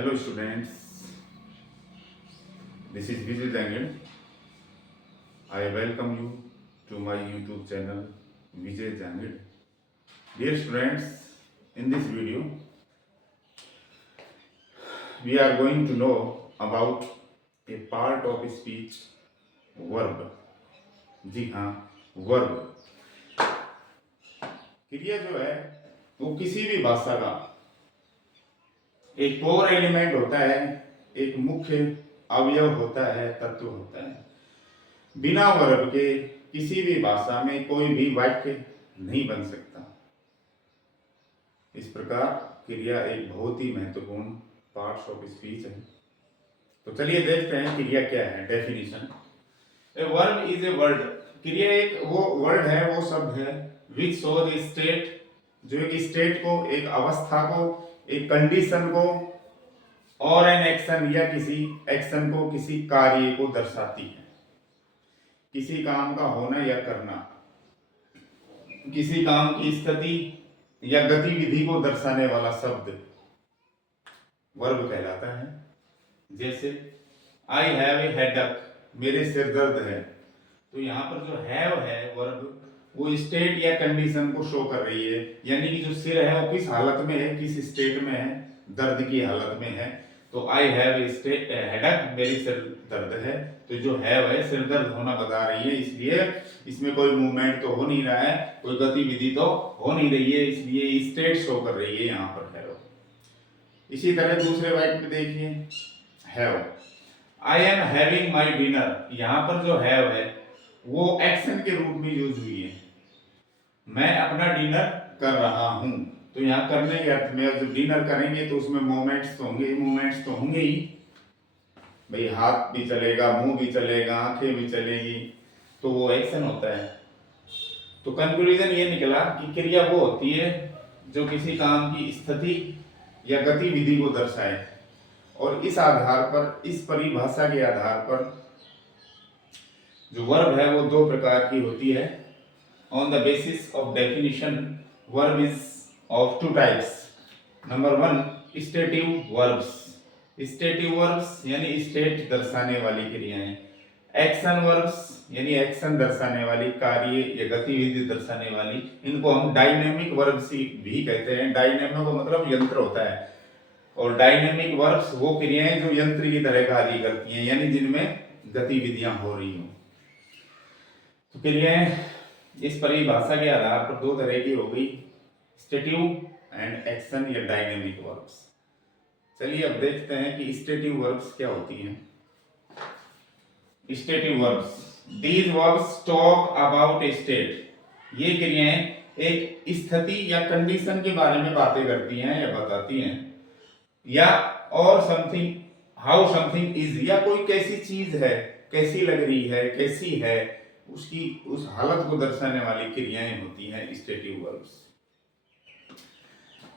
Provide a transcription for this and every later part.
Hello students, this is Vijay Jangil. I welcome you to my YouTube channel Vijay Jangil. Dear students, in this video we are going to know about a part of speech verb. जी हाँ, verb क्रिया जो है वो किसी भी भाषा का एक कोर एलिमेंट होता है, एक मुख्य अवयव होता है, तत्व होता है। बिना वर्ब के किसी भी भाषा में कोई भी वाक्य नहीं बन सकता। इस प्रकार क्रिया एक बहुत ही महत्वपूर्ण पार्ट्स ऑफ स्पीच है। तो चलिए देखते हैं क्रिया क्या है। Definition, a verb is a word. क्रिया एक वो वर्ड है, वो शब्द है विच शोज स्टेट, जो एक स्टेट को, एक अवस्था को, एक कंडीशन को और एन एक्शन या किसी एक्शन को, किसी कार्य को दर्शाती है। किसी काम का होना या करना, किसी काम की स्थिति या गतिविधि को दर्शाने वाला शब्द वर्ब कहलाता है। जैसे आई हैव ए हेडेक, मेरे सिर दर्द है। तो यहाँ पर जो हैव है वर्ब, वो स्टेट या कंडीशन को शो कर रही है, यानी कि जो सिर है वो किस हालत में है, किस स्टेट में है, दर्द की हालत में है। तो आई हैव हेडेक, मेरी सिर दर्द है। तो जो हैव है सिर दर्द होना बता रही है, इसलिए इसमें कोई मूवमेंट तो हो नहीं रहा है, कोई गतिविधि तो हो नहीं रही है, इसलिए स्टेट शो कर रही है यहाँ पर हैव। इसी तरह दूसरे वाक्य में देखिए, have I am having my dinner. यहाँ पर जो हैव है वो एक्शन के रूप में यूज हुई है। मैं अपना डिनर कर रहा हूं। तो यहाँ करने के अर्थ में जब डिनर करेंगे तो उसमें मोमेंट्स तो होंगे ही। भाई हाथ भी चलेगा, मुंह भी चलेगा, आंखें भी चलेगी, तो वो एक्शन होता है। तो कंक्लूजन ये निकला कि क्रिया वो होती है जो किसी काम की स्थिति या गतिविधि को दर्शाए। और इस आधार पर, इस परिभाषा के आधार पर जो वर्ब है वो दो प्रकार की होती है। On the basis of definition, verb is of two types. Number one, stative verbs. Stative verbs यानी स्टेट दर्शाने वाली क्रियाएं। एक्शन वर्ब्स यानी एक्शन दर्शाने वाली, कार्य या गतिविधि दर्शाने वाली। इनको हम डायनेमिक वर्ब्स भी कहते हैं। डायनेमिक का मतलब यंत्र होता है, और डायनेमिक वर्ब्स वो क्रियाएं जो यंत्र की तरह कार्य करती हैं, यानी जिनमें गतिविधियां हो रही हों। तो क्रियाएं इस परिभाषा के आधार पर दो तरह की हो गई, स्टेटिव एंड एक्शन या डायनेमिक वर्ब्स। चलिए अब देखते हैं कि स्टेटिव वर्ब्स क्या होती हैं। Stative verbs, these verbs talk about A state. ये क्रियाएं एक स्थिति या कंडीशन के बारे में बातें करती हैं या बताती हैं, या और समथिंग, हाउ समथिंग इज, या कोई कैसी चीज है, कैसी लग रही है, कैसी है, उसकी उस हालत को दर्शाने वाली क्रियाएं होती हैं stative verbs.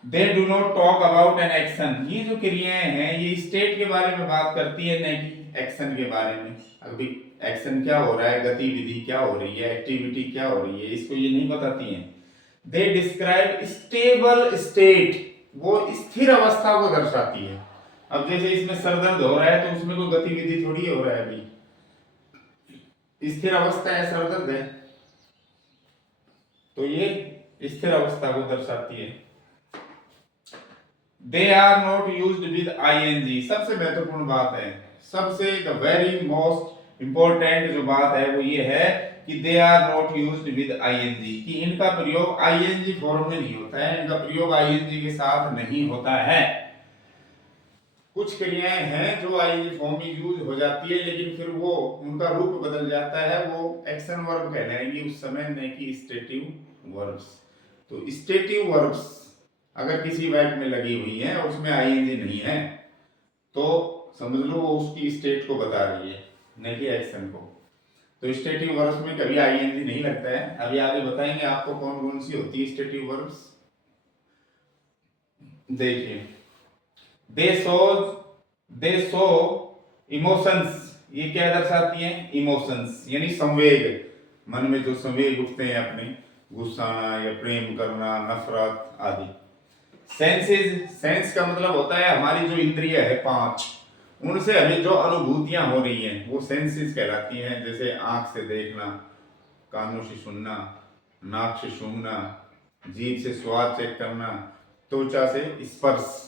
They do not talk about an action. ये जो क्रियाएं हैं ये स्टेट के बारे में बात करती है, नहीं कि एक्शन के बारे में। अभी एक्शन क्या हो रहा है, गतिविधि क्या हो रही है, एक्टिविटी क्या हो रही है, इसको ये नहीं बताती हैं। दे डिस्क्राइब स्टेबल स्टेट, वो स्थिर अवस्था को दर्शाती है। अब जैसे इसमें सर दर्द हो रहा है तो उसमें कोई गतिविधि थोड़ी हो रहा है, अभी स्थिर अवस्था है, सर दर्द है, तो ये स्थिर अवस्था को दर्शाती है। They are not used with I N G. सबसे महत्वपूर्ण बात है, सबसे द वेरी मोस्ट इंपॉर्टेंट जो बात है वो ये है कि they are not used with I N G, कि इनका प्रयोग आईएनजी फॉर्म में नहीं होता है, इनका प्रयोग आईएनजी के साथ नहीं होता है। कुछ क्रियाएं हैं जो आईएनजी फॉर्म में यूज हो जाती है, लेकिन फिर वो उनका रूप बदल जाता है, वो एक्शन वर्ब कहलाएंगी उस समय, नहीं कि स्टेटिव वर्ब्स। तो स्टेटिव वर्ब्स अगर किसी वाक्य में लगी हुई है और उसमें आईएनजी नहीं है तो समझ लो वो उसकी स्टेट को बता रही है, नहीं कि एक्शन को। तो स्टेटिव वर्ब्स में कभी आईएनजी नहीं लगता है। अभी आगे बताएंगे आपको कौन कौन सी होती है स्टेटिव वर्ब्स। देखिए, दे शो इमोशंस, ये क्या दर्शाती हैं, इमोशंस यानी संवेग, मन में जो संवेग उठते हैं अपने, गुस्सा या प्रेम करना, नफरत आदि। सेंसेस, सेंस का मतलब होता है हमारी जो इंद्रिय है पांच, उनसे हमें जो अनुभूतियां हो रही हैं वो सेंसेस कहलाती हैं। जैसे आंख से देखना, कानों से सुनना, नाक से सूंघना, जीभ से स्वाद चेक करना, त्वचा से स्पर्श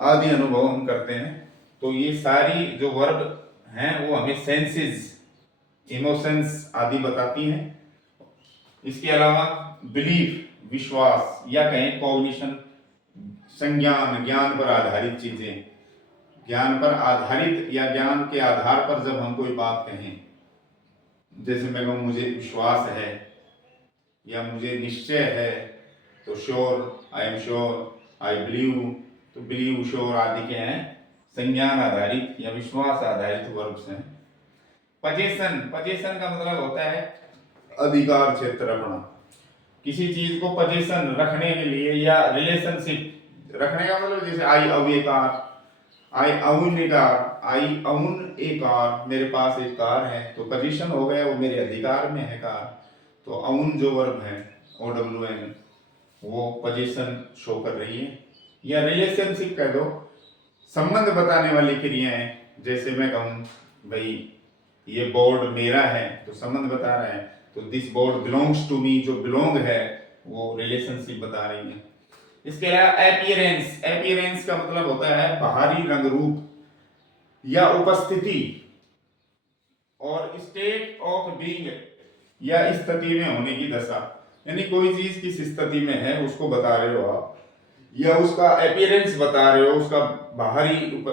आदि अनुभव हम करते हैं। तो ये सारी जो वर्ब हैं वो हमें सेंसेस, इमोशंस आदि बताती हैं। इसके अलावा बिलीफ, विश्वास, या कहें कॉग्निशन, संज्ञान, ज्ञान पर आधारित चीजें, ज्ञान पर आधारित या ज्ञान के आधार पर जब हम कोई बात कहें, जैसे मैं कहूँ मुझे विश्वास है या मुझे निश्चय है, तो sure, I am sure, I believe, तो बिलीव, श्योर आदि के हैं संज्ञान आधारित या विश्वास आधारित वर्ब्स हैं। पजेशन, पजेशन का मतलब होता है अधिकार क्षेत्र रखना। किसी चीज को पजेशन रखने के लिए या रिलेशनशिप रखने का मतलब, जैसे आई अव ए कार, आई अउन ए कार, आई अउन ए कार, मेरे पास एक कार है, तो पजेशन हो गया, वो मेरे अधिकार में है कार। तो अउन जो वर्ब है ओ डब्ल्यू एन, वो पोजीशन शो कर रही है। या रिलेशनशिप कह दो, संबंध बताने वाली क्रियाएं। जैसे मैं कहूँ भाई ये बोर्ड मेरा है, तो संबंध बता रहा है, तो this board belongs to me, जो बिलोंग है वो रिलेशनशिप बता रही है। इसके अलावा एपियरेंस, एपियरेंस का मतलब होता है बाहरी रंग रूप या उपस्थिति, और स्टेट ऑफ बीइंग या स्थिति में होने की दशा, यानी कोई चीज किस स्थिति में है उसको बता रहे हो आप, या उसका एपियरेंस बता रहे हो, उसका बाहरी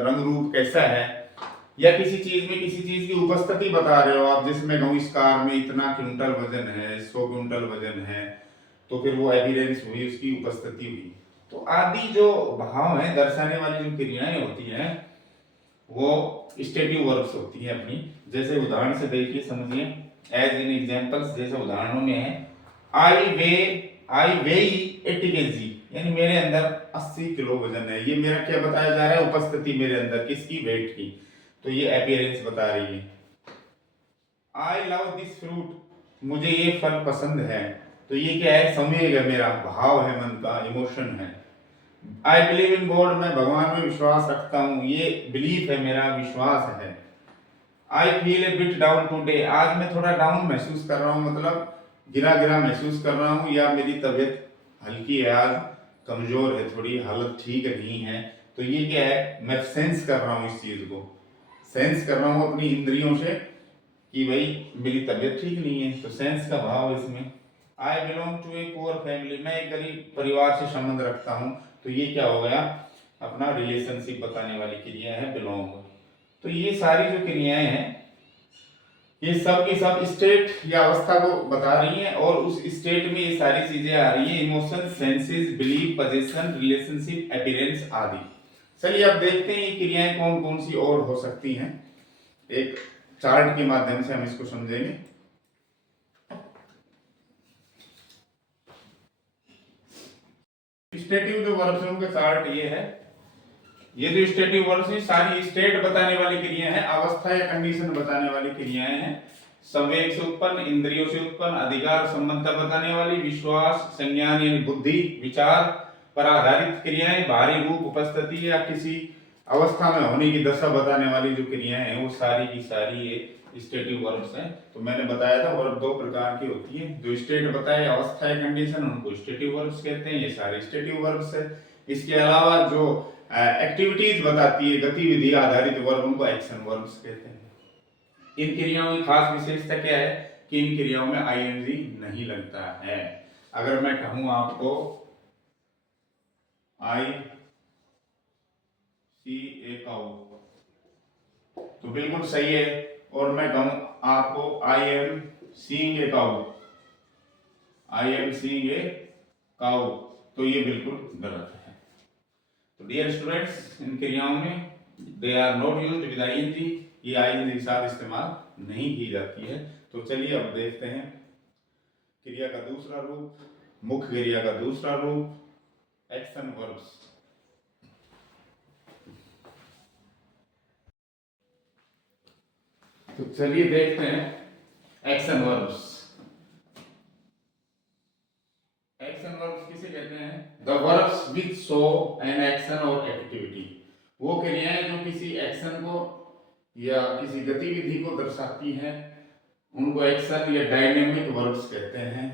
रंग रूप कैसा है, या किसी चीज में किसी चीज की उपस्थिति बता रहे हो आप। जिसमें कहूँ इस कार में इतना क्विंटल वजन है, 100 क्विंटल वजन है, तो फिर वो एविडेंस हुई, उसकी उपस्थिति हुई। तो आदि जो भाव है दर्शाने वाली जो क्रियाएं होती हैं वो स्टेटिव वर्ब्स होती है अपनी। जैसे उदाहरण से देखिए, समझिए, एज इन एग्जांपल्स, जैसे उदाहरणों में है आई वेई 80 केजी, यानी मेरे अंदर 80 किलो वजन है। ये मेरा क्या बताया जा रहा है, उपस्थिति मेरे अंदर किसकी, वेट की। तो ये अपीयरेंस बता रही है। आई लव दिस फ्रूट, मुझे ये फल पसंद है, तो ये क्या है, संवेग है, मेरा भाव है, मन का इमोशन है। आई बिलीव इन गॉड, मैं भगवान में विश्वास रखता हूँ, ये बिलीफ है, मेरा विश्वास है। I feel a bit down today, आज मैं थोड़ा डाउन महसूस कर रहा हूँ, मतलब गिरा गिरा महसूस कर रहा हूँ, या मेरी तबीयत हल्की है आज, कमजोर है थोड़ी, हालत ठीक नहीं है। तो ये क्या है, मैं सेंस कर रहा हूँ इस चीज को, सेंस कर रहा हूँ अपनी इंद्रियों से कि भाई मेरी तबीयत ठीक नहीं है, तो सेंस का भाव इसमें। I belong to a poor family, मैं एक गरीब परिवार से संबंध रखता हूँ, तो ये क्या हो गया, अपना रिलेशनशिप बताने वाली क्रिया है बिलोंग। तो ये सारी जो क्रियाएं हैं ये सब की सब स्टेट या अवस्था को बता रही हैं, और उस स्टेट में ये सारी चीजें आ रही हैं, emotion, senses, belief, position, relationship, appearance आदि। चलिए अब देखते हैं ये क्रियाएं कौन कौन सी और हो सकती हैं। एक चार्ट के माध्यम से हम इसको समझेंगे। स्टेटिव जो वर्ब्स हैं उनका चार्ट ये है। ये जो स्टेटिव वर्ब्स हैं सारी स्टेट बताने वाली क्रियाएं हैं, अवस्था या कंडीशन बताने वाली क्रियाएं हैं। संवेग से उत्पन्न, इंद्रियों से उत्पन्न, अधिकार संबंधता बताने वाली, विश्वास, संज्ञान यानी बुद्धि, विचार पर आधारित क्रियाएं, बाहरी रूप, उपस्थिति या किसी अवस्था में होने की दशा बताने वाली जो क्रियाएं हैं वो सारी की सारी ये स्टेटिव वर्ब्स हैं। तो मैंने बताया था वर्ब दो प्रकार की होती है, जो स्टेट बताए अवस्था या कंडीशन, उनको स्टेटिव वर्ब्स कहते हैं, ये सारे स्टेटिव वर्ब्स है। इसके अलावा जो एक्टिविटीज बताती है, गतिविधि आधारित वर्ब, उनको एक्शन वर्ब्स कहते हैं। इन क्रियाओं की खास विशेषता क्या है कि इन क्रियाओं में आईएनजी नहीं लगता है। अगर मैं कहूं आपको आई सी ए काउ, तो बिल्कुल सही है। और मैं कहूं आपको I am seeing a cow, I am seeing a cow, तो ये बिल्कुल गलत है। तो डियर स्टूडेंट्स, इन क्रियाओं में they are not used with I N G, ये आईएनजी के साथ इस्तेमाल नहीं की जाती है। तो चलिए अब देखते हैं क्रिया का दूसरा रूप, मुख्य क्रिया का दूसरा रूप, एक्शन वर्ब्स। तो चलिए देखते हैं action verbs. Action action verbs किसे कहते हैं? The verbs which show an action और एक्टिविटी, वो क्रियाएं जो किसी एक्शन को या किसी गतिविधि को दर्शाती हैं, उनको एक्शन या डायनेमिक वर्ब्स कहते हैं।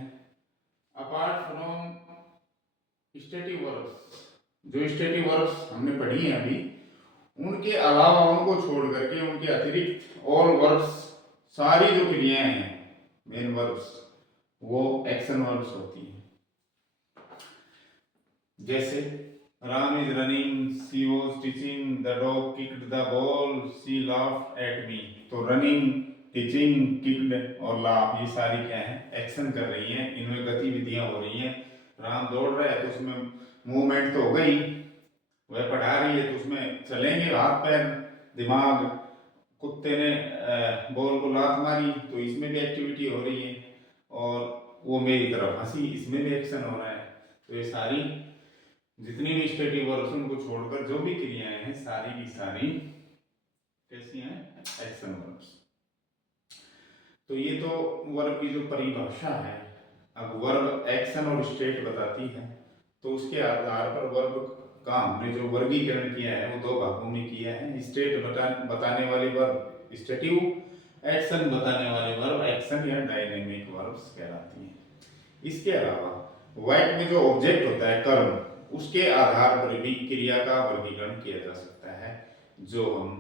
अपार्ट फ्रॉम स्टैटिक वर्ब्स, जो स्टैटिक वर्ब्स हमने पढ़ी हैं अभी, उनके अलावा, उनको छोड़ करके, उनके अतिरिक्त ऑल वर्ब्स, सारी जो क्रियाएं हैं मेन वर्ब्स, वो एक्शन वर्ब्स होती हैं। जैसे Ram is running, she was teaching, the dog kicked the ball, C laughed at me. तो रनिंग, टीचिंग, किक्ड और लाफ, ये सारी क्या है? एक्शन कर रही हैं, इनमें गतिविधियां हो रही हैं। राम दौड़ रहा है तो उसमें मूवमेंट तो हो गई, वह पढ़ा रही है तो उसमें चलेंगे हाथ पैर दिमाग। कुत्ते ने बॉल को लात मारी तो इसमें भी एक्टिविटी हो रही है, और वो मेरी तरफ हंसी, इसमें भी एक्शन हो रहा है। तो ये सारी जितनी भी स्टैटिक वर्ब्स उनको छोड़कर जो भी क्रियाएं हैं, सारी की सारी कैसी हैं? Action verbs. तो ये तो वर्ब की जो परिभाषा है। अब वर्ब एक्शन और स्टेट बताती है, तो उसके आधार पर वर्ब का हमने जो वर्गीकरण किया है वो दो भागों में किया है। स्टेट बताने वाले वर्ब स्टेटिव, एक्शन बताने वाले वर्ब एक्शन या डायनेमिक वर्ब्स कहलाती हैं। इसके अलावा वाइट में जो ऑब्जेक्ट होता है कर्म, उसके आधार पर भी क्रिया का वर्गीकरण किया जा सकता है, जो हम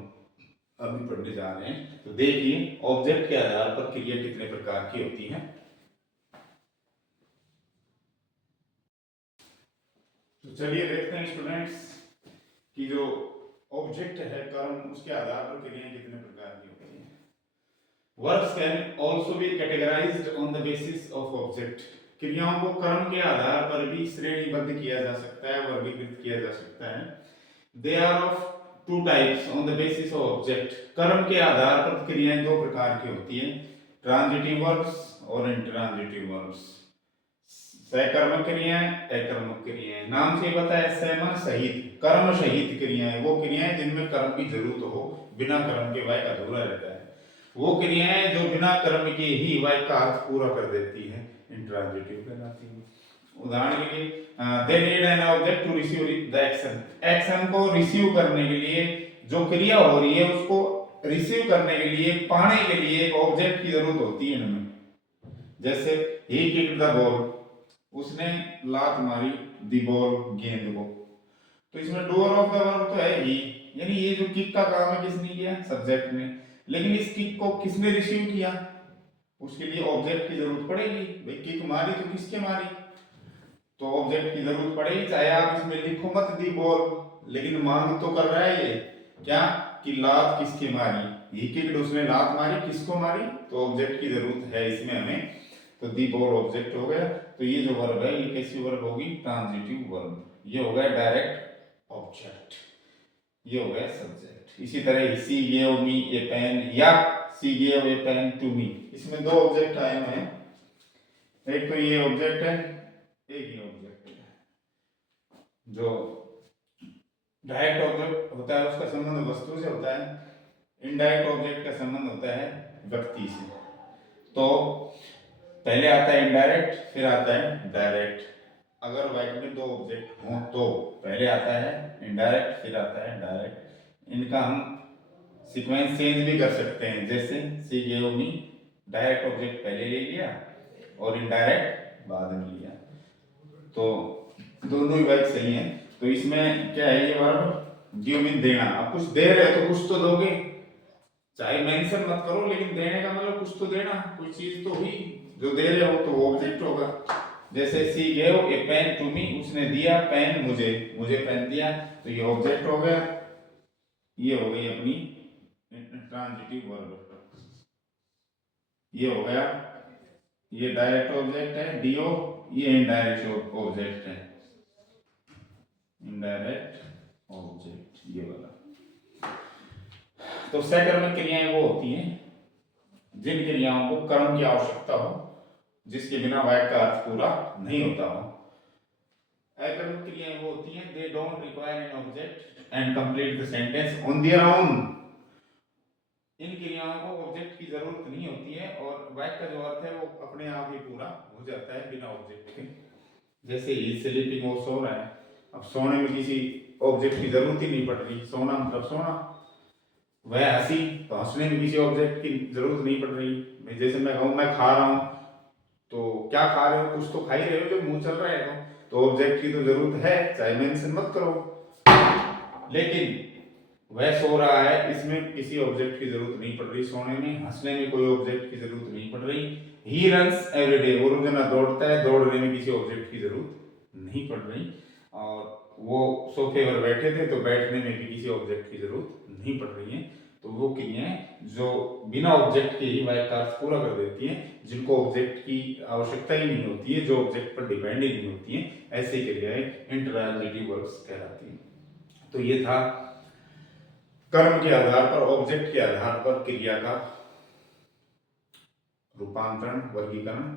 अभी पढ़ने जा रहे हैं। तो देखिए ऑब्जेक्ट के आधार पर क्रिया कितने प्रकार की होती है। तो चलिए देखते हैं स्टूडेंट्स कि जो ऑब्जेक्ट है कर्म, उसके आधार पर क्रियाएं कितने प्रकार की होती हैं। Verbs can also be categorised on the basis of object. क्रियाओं को कर्म के आधार पर भी श्रेणीबद्ध किया जा सकता है, वर्गीकृत किया जा सकता है। They are of two types on the basis of object. कर्म के आधार पर क्रियाएं दो प्रकार की होती हैं, ट्रांजिटिव वर्ब्स और इंट्रांजिटिव वर्ब्स। सकर्मक क्रियाएं, अकर्मक क्रियाएं। नाम से पता है, समान सहित, कर्म सहित क्रियाएं, वो क्रियाएं जिनमें कर्म की जरूरत हो, बिना कर्म के वाक्य अधूरा रहता है। वो क्रियाएं जो बिना कर्म के ही वाक्य का अर्थ पूरा कर देती है, इंट्रांजिटिव कहलाती है। उदाहरण के लिए they need an object to receive the action. Action को रिसीव करने के लिए, जो क्रिया हो रही है उसको रिसीव करने के लिए, पाने के लिए एक ऑब्जेक्ट की जरूरत होती है इनमें। जैसे ही किक्ड द बॉल, उसने लात मारी द बॉल, गेंद को। तो इसमें डूअर ऑफ द वर्ब तो है ही, यानी ये जो किक का काम है किसने किया? सब्जेक्ट ने। लेकिन इस किक को किसने रिसीव किया? उसके लिए ऑब्जेक्ट की जरूरत पड़ेगी। भाई किक मारी तो किसके मारी? तो ऑब्जेक्ट की जरूरत पड़ेगी, चाहे आप इसमें लिखो मत दी बॉल, लेकिन मांग तो कर रहा है ये क्या कि लात किसके मारी? ही किक्ड, उसने लात मारी, किसको मारी? तो ऑब्जेक्ट की जरूरत है इसमें हमें, तो दी बॉल ऑब्जेक्ट हो गया। तो ये जो वर्ब है ये कैसी वर्ब होगी? Transitive verb. ये हो गया डायरेक्ट ऑब्जेक्ट, ये हो गया सब्जेक्ट। इसी तरह सी गेव मी ए पेन या she gave a pen to me, इसमें दो ऑब्जेक्ट आए हुए हैं, एक तो ये ऑब्जेक्ट है, एक ही ऑब्जेक्ट है। जो डायरेक्ट ऑब्जेक्ट होता है उसका संबंध वस्तु से होता है, इनडायरेक्ट ऑब्जेक्ट का संबंध होता है व्यक्ति से। तो पहले आता है इनडायरेक्ट, फिर आता है डायरेक्ट। अगर वाक्य में दो ऑब्जेक्ट हों तो पहले आता है इनडायरेक्ट, फिर आता है डायरेक्ट। इनका हम सीक्वेंस चेंज भी कर सकते हैं, जैसे she gave me, direct object पहले ले लिया और इनडायरेक्ट बाद में लिया, तो दोनों ही वाक्य सही हैं। तो इसमें क्या है, ये वर्ब गिव मीन देना। अब कुछ दे रहे हो तो कुछ तो दोगे, चाहे मेंशन मत करो, लेकिन देने का मतलब कुछ तो देना, कोई चीज तो हुई, जो दे रहे हो तो वो ऑब्जेक्ट होगा। जैसे she gave a pen to me, उसने दिया पेन मुझे, मुझे पेन दिया, तो ये ऑब्जेक्ट हो गया। ये हो गई अपनी ट्रांजिटिव वर्ब। ये हो गया, ये डायरेक्ट ऑब्जेक्ट है डीओ, ये इनडायरेक्ट ऑब्जेक्ट है, इनडायरेक्ट ऑब्जेक्ट ये वाला। तो सकर्मक क्रियाएं वो होती हैं जिन क्रियाओं को कर्म की आवश्यकता हो, जिसके बिना वाक्य का अर्थ पूरा नहीं होता हो। अकर्मक क्रियाएं वो होती हैं they don't require an object and complete the sentence on their own. इन क्रियाओं को ऑब्जेक्ट की जरूरत नहीं होती है और वाक्य का जो अर्थ है वो अपने आप ही पूरा हो जाता है बिना ऑब्जेक्ट के। जैसे ही स्लीपिंग, वो सो रहा है। अब सोने में किसी ऑब्जेक्ट की जरूरत ही नहीं पड़ रही, सोना मतलब सोना। वह हंसी, तो हंसने में किसी ऑब्जेक्ट की जरूरत नहीं पड़ रही। जैसे मैं कहूँ मैं खा रहा हूँ, तो क्या खा रहे हो, कुछ तो खा ही रहे हो जब मुंह चल रहा है तो ऑब्जेक्ट की तो जरूरत है, चाहे मेंशन मत करो। लेकिन वह सो रहा है, इसमें किसी ऑब्जेक्ट की जरूरत नहीं पड़ रही सोने में। हंसने में कोई ऑब्जेक्ट की जरूरत नहीं पड़ रही। ही रन्स एवरीडे, वो रोजाना दौड़ता है, दौड़ने में किसी ऑब्जेक्ट की जरूरत नहीं पड़ रही। और वो सोफे पर बैठे थे, तो बैठने में भी किसी ऑब्जेक्ट की जरूरत नहीं पड़ रही है। तो वो क्रियाएं जो बिना ऑब्जेक्ट के ही वह कार्य पूरा कर देती हैं, जिनको ऑब्जेक्ट की आवश्यकता ही नहीं होती है, जो ऑब्जेक्ट पर डिपेंड ही नहीं होती है, ऐसी क्रियाएं इंट्रांजिटिव वर्ब्स कहलाती हैं। तो ये था कर्म के आधार पर, ऑब्जेक्ट के आधार पर क्रिया का रूपांतरण, वर्गीकरण।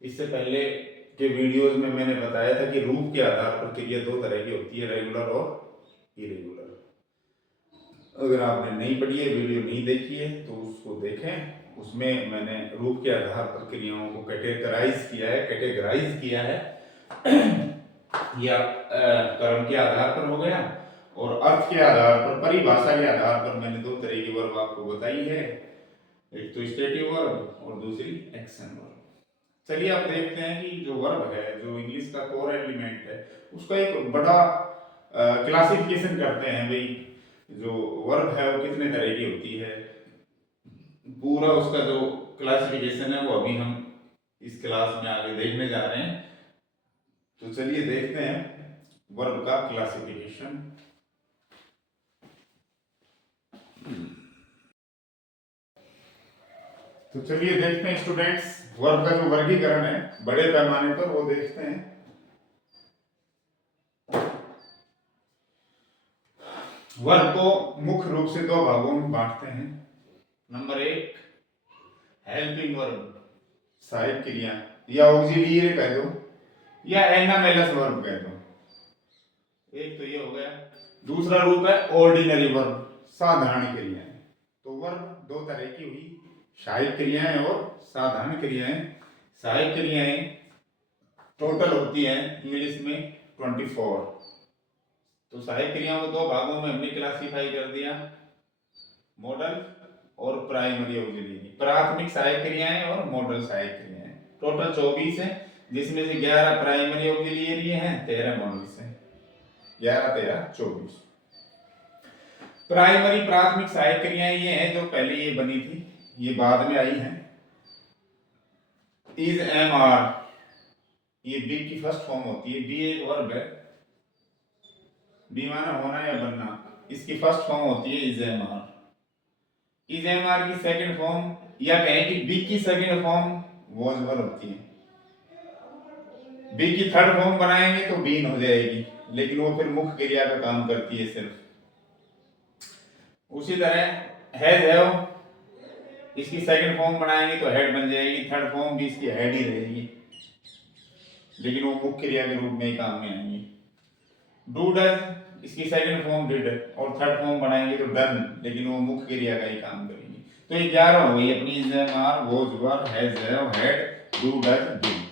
इससे पहले के वीडियोज में मैंने बताया था कि रूप के आधार पर क्रिया दो तरह की होती है, रेगुलर और इरेगुलर। अगर आपने नहीं पढ़ी है, वीडियो नहीं देखी है, तो उसको देखें। उसमें मैंने रूप के आधार पर क्रियाओं को कैटेगराइज किया है या कर्म के आधार पर हो गया, और अर्थ के आधार पर, परिभाषा के आधार पर मैंने दो तरह की वर्ब आपको बताई है, एक तो स्टेटिव वर्ब और दूसरी एक्शन वर्ब। चलिए अब देखते हैं कि जो वर्ब है, जो इंग्लिश का कोर एलिमेंट है, उसका एक बड़ा क्लासिफिकेशन करते हैं भाई। जो वर्ब है वो कितने तरह की होती है, पूरा उसका जो क्लासिफिकेशन है वो अभी हम इस क्लास में आगे देखने जा रहे हैं। तो चलिए देखते हैं वर्ब का क्लासिफिकेशन। तो चलिए देखते हैं स्टूडेंट्स, वर्ब का जो वर्गीकरण है बड़े पैमाने पर, वो देखते हैं। वर्ब को मुख्य रूप से दो भागों में बांटते हैं। नंबर एक, हेल्पिंग वर्ब, सहायक क्रिया, या ऑक्सिलियरी कह दो, या एनामेलस वर्ब कह दो। एक तो ये हो गया। दूसरा रूप है ऑर्डिनरी वर्ब, साधारण क्रियाएं। तो वर्ब दो तरह की हुई, सहायक क्रियाएं और साधारण क्रियाएं। सहायक क्रियाएं टोटल होती हैं इंग्लिश में 24। तो सहायक क्रियाओं को दो भागों में हमने क्लासिफाई कर दिया, मॉडल और प्राइमरी ऑक्सिलियरी। प्राथमिक सहायक क्रियाएं और मॉडल सहायक क्रियाएं टोटल 24 है, जिसमें से 11 प्राइमरी ऑक्सिलियरी हैं, 13 मॉडल्स हैं। 11 13 24। प्राइमरी, प्राथमिक सहायक क्रियाएं ये हैं जो पहले ये बनी थी, ये बाद में आई हैं। इज, एम, आर, ये बी की फर्स्ट फॉर्म होती है। बी एक वर्ब है, बी माना होना या बनना, इसकी फर्स्ट फॉर्म होती है is, am, are. Is, am, are की सेकंड फॉर्म, या कहें कि बी की सेकंड फॉर्म वॉज वर्ब होती है। बी की थर्ड फॉर्म बनाएंगे तो बीन हो जाएगी, लेकिन वो फिर मुख्य क्रिया का काम करती है सिर्फ। उसी तरह हैज, हैव, इसकी सेकंड फॉर्म बनाएंगे तो हेड बन जाएगी, थर्ड फॉर्म भी इसकी हेड ही रहेगी, लेकिन वो मुख्य क्रिया के रूप में ही काम में आएंगी। डू, डज, इसकी सेकंड फॉर्म डिड, और थर्ड फॉर्म बनाएंगे तो डन, लेकिन वो मुख्य क्रिया का ही काम करेंगी। तो ये 11 हो गई अपनी, is, am, are, was, were, has, have, had, do, does, did.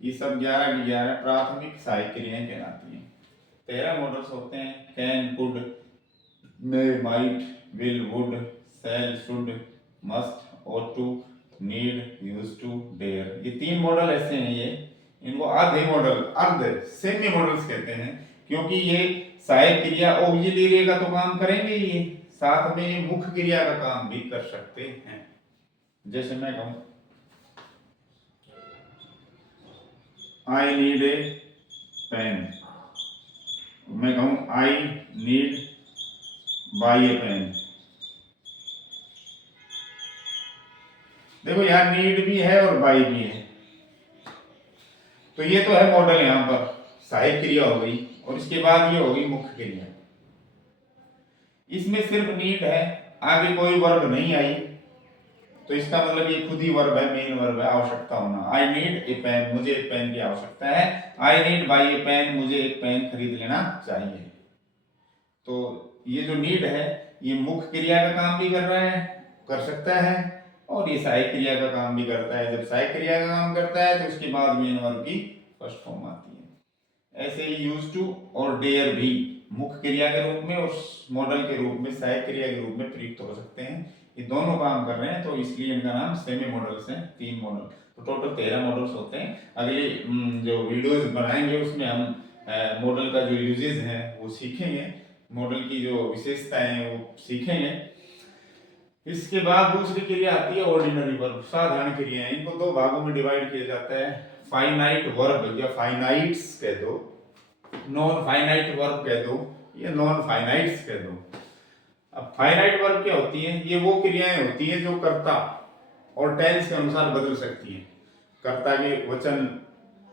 ये सब 11 की 11 प्राथमिक सहायक क्रियाएं कहलाती हैं। 13 मॉडल्स होते हैं, can, could, may, might, will, would, shall, should, must, ought to, need, used to, dare। ये 3 मॉडल ऐसे हैं, ये इनको आधे मॉडल, अर्ध सेमी मॉडल्स कहते हैं, क्योंकि ये सहायक क्रिया ऑक्सिलियरी का तो काम करेंगे ही, साथ में ये मुख्य क्रिया का काम भी कर सकते हैं। जैसे मैं कहूं आई नीड ए पेन, मैं कहूं I need buy a pen. देखो यहाँ नीड भी है और बाई भी है, तो ये तो है मॉडल, यहाँ पर सहायक क्रिया हो गई, और इसके बाद ये होगी मुख्य क्रिया। इसमें सिर्फ नीड है, आगे कोई वर्ब नहीं आई, तो इसका मतलब ये खुद ही वर्ब है, मेन वर्ब है, आवश्यकता होना। आई नीड ए पेन, मुझे एक पेन की आवश्यकता है। I need buy a pen, मुझे एक पेन खरीद लेना चाहिए। तो ये जो नीड है, ये मुख्य क्रिया का काम भी कर रहा है, कर सकता है, और ये सहायक क्रिया का काम भी करता है। जब सहायक क्रिया का काम करता है तो उसके बाद मेन वर्ब की फर्स्ट फॉर्म आती है। ऐसे ही यूज टू और डेयर भी मुख्य क्रिया के रूप में और मॉडल के रूप में, सहायक क्रिया के रूप में प्रयुक्त हो सकते हैं। ये दोनों काम कर रहे हैं तो इसलिए इनका नाम सेमी मॉडल्स है। 3 मॉडल, तो टोटल 13 मॉडल्स होते हैं। अगली जो वीडियोस बनाएंगे उसमें हम मॉडल का जो यूजेज है वो सीखेंगे, मॉडल की जो विशेषताएं हैं वो सीखेंगे। इसके बाद दूसरी क्रिया आती है ऑर्डिनरी वर्ब, साधारण क्रियाएं। इनको 2 भागों में डिवाइड किया जाता है, फाइनाइट वर्ब या फाइनाइट्स कह दो, नॉन फाइनाइट वर्ब कह दो या नॉन फाइनाइट्स कह दो। अब फाइनाइट वर्ब क्या होती है? ये वो क्रियाएं होती हैं जो कर्ता और टेंस के अनुसार बदल सकती हैं। कर्ता के वचन,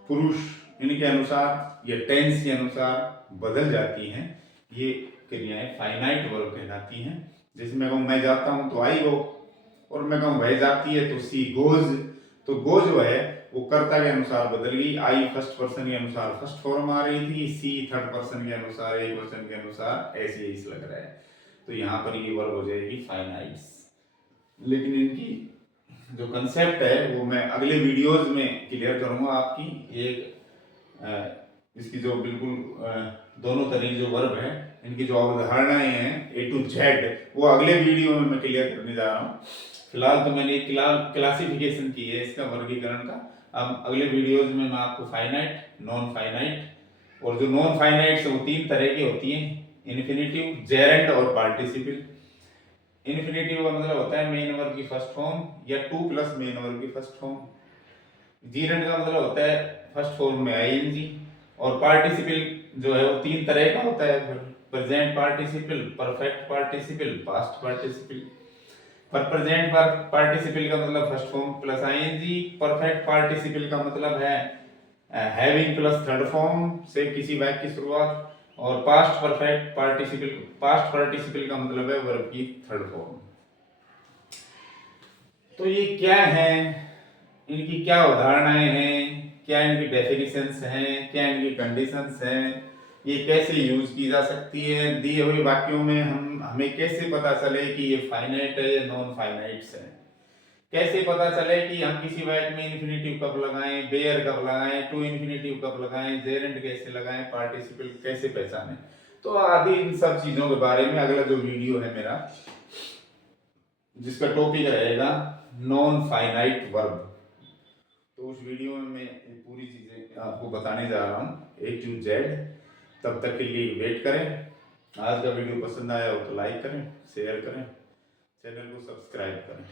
पुरुष, इनके अनुसार या टेंस के अनुसार बदल जाती हैं। ये क्रियाएं फाइनाइट वर्ब कहलाती हैं। जैसे मैं कहूँ मैं जाता हूँ तो आई गो, और मैं कहूँ वह जाती है तो सी गोज। तो गो जो है वो कर्ता के अनुसार बदल गई। आई फर्स्ट पर्सन के अनुसार फर्स्ट फॉर्म आ रही थी, सी थर्ड पर्सन के अनुसार, एक वचन के अनुसार, ऐसे ही लग रहा है। तो यहाँ पर ये वर्ब हो जाएगी फाइनाइट्स। लेकिन इनकी जो कंसेप्ट है वो मैं अगले वीडियोस में क्लियर करूंगा आपकी। एक इसकी जो बिल्कुल दोनों तरह की जो वर्ब है, इनकी जो अवधारणाएं हैं A to Z, वो अगले वीडियो में मैं क्लियर करने जा रहा हूँ। फिलहाल तो मैंने क्लासिफिकेशन की है इसका, वर्गीकरण का। अब अगले वीडियोज में मैं आपको फाइनाइट, नॉन फाइनाइट, और जो नॉन फाइनाइट वो 3 तरह की होती हैं, इन्फिनेटिव, जेरेंट और पार्टिसिपल। इन्फिनेटिव का मतलब होता है मेन वर्ब की फर्स्ट फॉर्म या 2 प्लस मेन वर्ब की फर्स्ट फॉर्म। जीरेंट का मतलब होता है फर्स्ट फॉर्म में आईएनजी। और पार्टिसिपल जो है वो 3 तरह का होता है, present participle, perfect participle, past participle. पर प्रेजेंट पार्टिसिपल का मतलब first form plus I N G, perfect participle का मतलब है हैविंग प्लस थर्ड फॉर्म से किसी वाक्य की शुरुआत, और पास्ट पार्टिसिपल का मतलब है वर्ब की थर्ड फॉर्म। तो ये क्या है, इनकी क्या उदाहरणाएं हैं, क्या इनकी डेफिनेशंस हैं, क्या इनकी कंडीशंस हैं, ये कैसे यूज की जा सकती है, दिए हुए वाक्यों में हमें कैसे पता चले कि ये फाइनाइट है या नॉन फाइनाइट्स है, कैसे पता चले कि हम किसी वाक्य में इन्फिनेटिव कब लगाएं, बेयर कब लगाएं, टू इन्फिनेटिव कब लगाएं, जेरेंट कैसे लगाएं, पार्टिसिपल कैसे पहचानें। तो आदि इन सब चीजों के बारे में अगला जो वीडियो है मेरा, जिसका टॉपिक रहेगा नॉन फाइनाइट वर्ब, तो उस वीडियो में मैं पूरी चीजें आपको बताने जा रहा हूँ A to Z। तब तक के लिए वेट करें। आज का वीडियो पसंद आया हो तो लाइक करें, शेयर करें, चैनल को सब्सक्राइब करें।